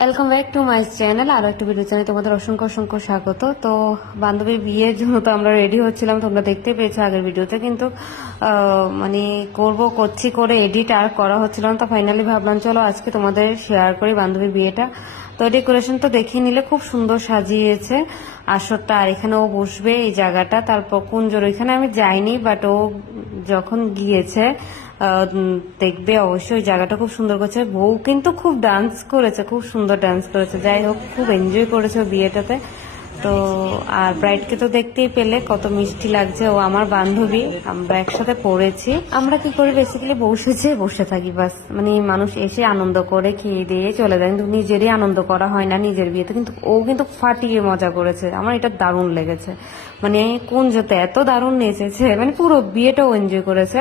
Welcome back to my channel. আরো একটা video চ্যানেলে তোমাদের অসংখ্য অসংখ্য স্বাগত। তো বান্ধবীর বিয়ের জন্য তো আমরা রেডি হচ্ছিলাম, তোমরা দেখতে পেয়েছো আগের ভিডিওতে, কিন্তু মানে করছি করে এডিট আর করা হচ্ছিল না। তো ফাইনালি ভাবলাম চলো আজকে তোমাদের শেয়ার করি বান্ধবীর বিয়েটা। তো ডেকোরেশন তো দেখিয়ে নিলে, খুব সুন্দর সাজিয়েছে আসরটা। আর এখানে ও বসবে এই জায়গাটা, তারপর কুঞ্জর ওইখানে আমি যাইনি, বাট ও যখন গিয়েছে দেখবে অবশ্যই জায়গাটা খুব সুন্দর করেছে। বউ কিন্তু খুব ডান্স করেছে, খুব সুন্দর ডান্স করেছে। যাই হোক, খুব এনজয় করেছে বিয়েটাতে। তো আর ব্রাইডকে তো দেখতেই পেলে কত মিষ্টি লাগছে। ও আমার বান্ধবী, আমরা একসাথে পড়েছি। আমরা কি করি বেসিক্যালি বসে থাকি বাস, মানে মানুষ এসে আনন্দ করে খেয়ে দিয়ে চলে যায়, কিন্তু নিজেরই আনন্দ করা হয় না নিজের বিয়েতে। কিন্তু ও কিন্তু ফাটিয়ে মজা করেছে, আমার এটা দারুণ লেগেছে। মানে কুঞ্জতে এত দারুণ নেচেছে, মানে পুরো বিয়েটাও এনজয় করেছে।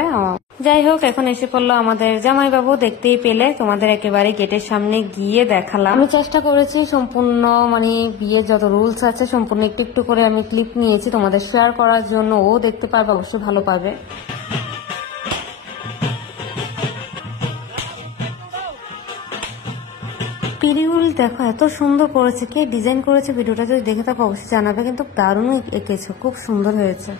যাই হোক, এখন এসে পড়লো আমাদের জামাইবাবু, দেখতেই পেলে। তোমাদের একেবারে গেটের সামনে গিয়ে দেখালাম। আমি চেষ্টা করেছি সম্পূর্ণ, মানে বিয়ের যত রুলস আছে সম্পূর্ণ একটু একটু করে আমি ক্লিপ নিয়েছি তোমাদের শেয়ার করার জন্য। ও দেখতে পারবে, অবশ্যই ভালো পাবে। পিরিগুল দেখো এত সুন্দর করেছে, কে ডিজাইন করেছে ভিডিওটা যদি দেখে থাকো অবশ্যই জানাবে, কিন্তু দারুণ এঁকেছে, খুব সুন্দর হয়েছে।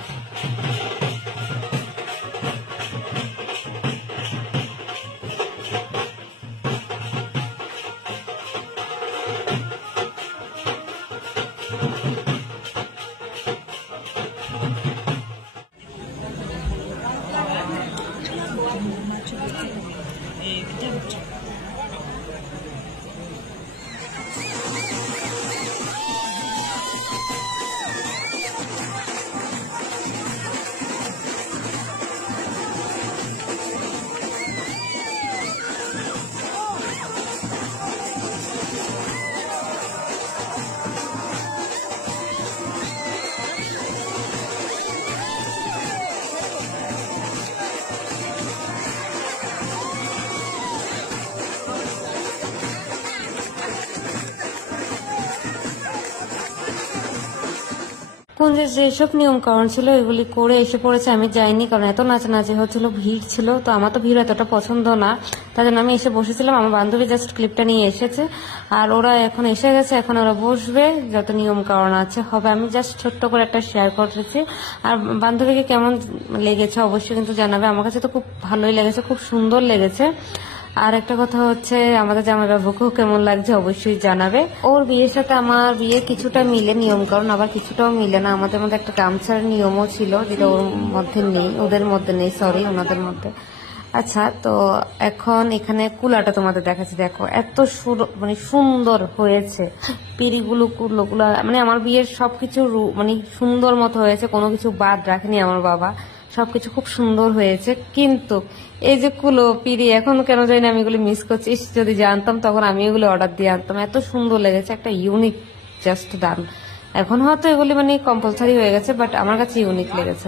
কুঞ্জের যেসব নিয়ম কারণ ছিল এগুলি করে এসে পড়েছে। আমি যাইনি, কারণ এত নাচানাচি হচ্ছিল, ভিড় ছিল। তো আমার তো ভিড় এতটা পছন্দ না, তার জন্য আমি এসে বসেছিলাম। আমার বান্ধবী জাস্ট ক্লিপটা নিয়ে এসেছে, আর ওরা এখন এসে গেছে। এখন ওরা বসবে, যত নিয়ম কারণ আছে হবে। আমি জাস্ট ছোট্ট করে একটা শেয়ার করতেছি। আর বান্ধবীকে কেমন লেগেছে অবশ্যই কিন্তু জানাবে। আমার কাছে তো খুব ভালোই লেগেছে, খুব সুন্দর লেগেছে। আর একটা কথা হচ্ছে, আমাদের জামাইবাবুকেও কেমন লাগছে অবশ্যই জানাবে। ওর বিয়ের সাথে আমার বিয়ে কিছুটা মিলে নিয়ম কারণ, আবার কিছুটাও মিলে না। আমাদের মধ্যে একটা গামছার নিয়মও ছিল, যেটা ওর মধ্যে নেই, ওদের মধ্যে নেই, সরি ওনাদের মধ্যে। আচ্ছা, তো এখন এখানে কুলাটা তোমাদের দেখাচ্ছি। দেখো এত মানে সুন্দর হয়েছে পিড়িগুলো, কুলোগুলো, মানে আমার বিয়ের সবকিছু মানে সুন্দর মতো হয়েছে, কোনো কিছু বাদ রাখেনি আমার বাবা, সবকিছু খুব সুন্দর হয়েছে। কিন্তু এই যে কুলো পিড়ি, এখন কেন জানি না আমি এগুলো মিস করছি। যদি জানতাম তখন আমি এগুলো অর্ডার দিয়ে আনতাম, এত সুন্দর লেগেছে, একটা ইউনিক, জাস্ট দারুণ। এখন হয়তো এগুলি মানে কম্পালসারি হয়ে গেছে, বাট আমার কাছে ইউনিক লেগেছে।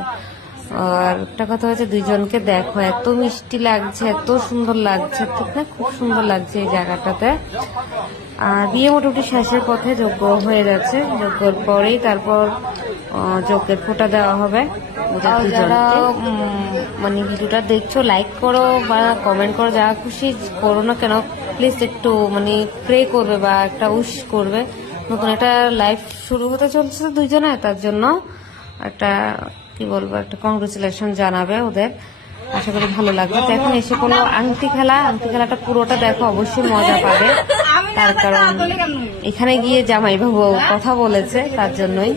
আর একটা কথা হচ্ছে, দুইজনকে দেখো এত মিষ্টি লাগছে, এত সুন্দর লাগছে, ঠিক না? খুব সুন্দর লাগছে এই জায়গাটাতে। আর বিয়ে মোটামুটি শেষের পথে, যজ্ঞ হয়ে যাচ্ছে, যজ্ঞের পরেই তারপর যজ্ঞের ফোঁটা দেওয়া হবে। যারা মানে ভিডিওটা দেখছো লাইক করো বা কমেন্ট করো, যা খুশি করো না কেন, প্লিজ একটু মানে প্রে করবে বা একটা উইশ করবে। নতুন একটা লাইফ শুরু হতে চলছে দুইজনে, তার জন্য একটা কি বলবো, একটা কংগ্রেচুলেশন জানাবে ওদের। আশা করি ভালো লাগবে। তো এখন এসে পড়লো আংটি খেলা। আংটি খেলাটা পুরোটা দেখো, অবশ্যই মজা পাবে। তার কারণ এখানে গিয়ে জামাইবাবু কথা বলেছে, তার জন্যই।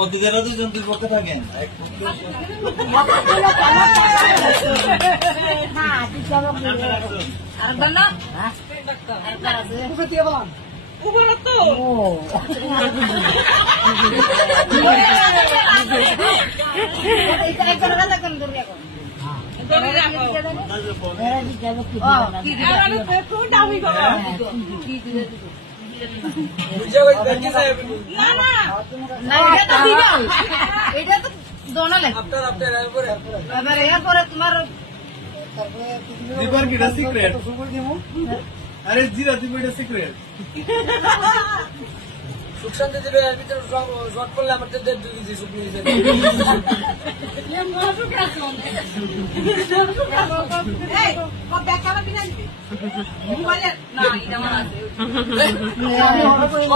ওদিকে দুজন দুই পক্ষে থাকেন। তোমার আরে জিরা তুমি এটা সিক্রেট সুশান্ত দেবে এর ভিতরে শর্ট করলে আমার 2 কেজি সুপ নিয়ে যাবে এই ও ব্যাকআপ কিনা দিবি মোবাইলে না এটা আমার আছে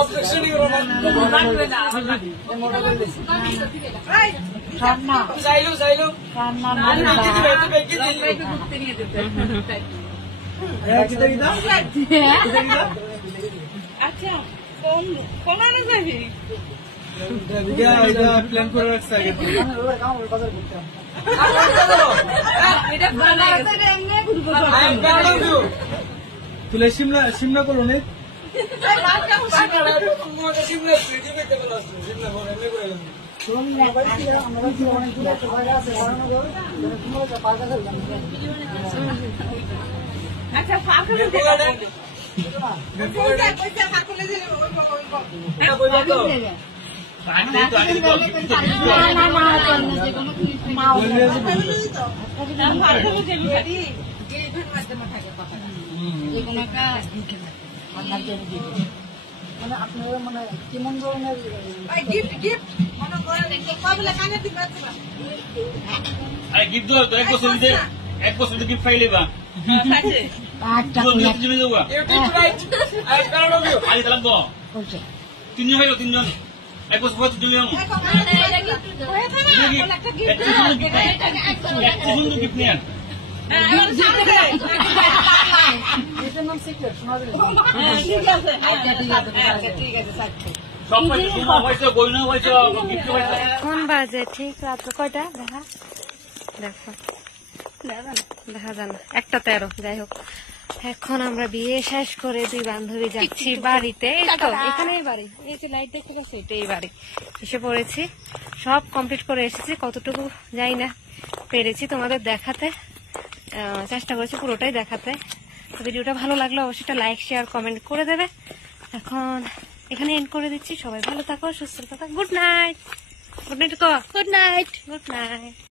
অবজেকশনই করো না এই সামনা যাইলো সামনা না দিদি বেতে বেকে দিই একটু ঘুরতে নিয়ে যেতে কিতা কিতা আচ্ছা কোন কোনানে যাবি এটা প্ল্যান করে রাখছে আগে এটা বানাইছে এমনি ঘুরবো আই প্যারাডো ভিউ তুলে সিমনা করো নে এই লাস্টটা সিমলা তোমাকে সিমলা ভিডিও দেখতে ভালো আছে সিমলা বলে এমনি করে গেলাম আচ্ছা ফাঁকা বিপোলা কইছে ফাঁকুলে দিলে ওই না বইবা তো আপনারা মানে কেমন ধরনের গিফট গিফট মনে করেন কয়বেলা কানে দিবা আরে গিফট দাও তো 1% গিফট পাইলে বা তুমি দেবা ইউটিউব রাইট আই প্যারাডো ভিউ আলি তালাম তো তিনজন হইলো তিনজন 1% দিলে আমি সুন্দর গিফট নেন সব পাইছে তোমার পাইছে গয়না পাইছে গিফট পাইছে এখন বাজে ঠিক রাত কয়টা দেখো দেখা যায় না 1:13 যাই হোক এখন আমরা বিয়ে শেষ করে 2 বান্ধবী যাচ্ছি বাড়িতে এই তো এখানেই বাড়ি এই যে লাইট দেখতে পাচ্ছি এটাই বাড়ি এসে পড়েছি সব কমপ্লিট করে এসেছি কতটুকু যাই না পেরেছি তোমাদের দেখাতে চেষ্টা করেছি পুরোটাই দেখাতে ভিডিওটা ভালো লাগলে অবশ্যই লাইক শেয়ার কমেন্ট করে দেবে এখন এখানে এন্ড করে দিচ্ছি সবাই ভালো থাকো সুস্থ থাকো গুড নাইট গুড নাইট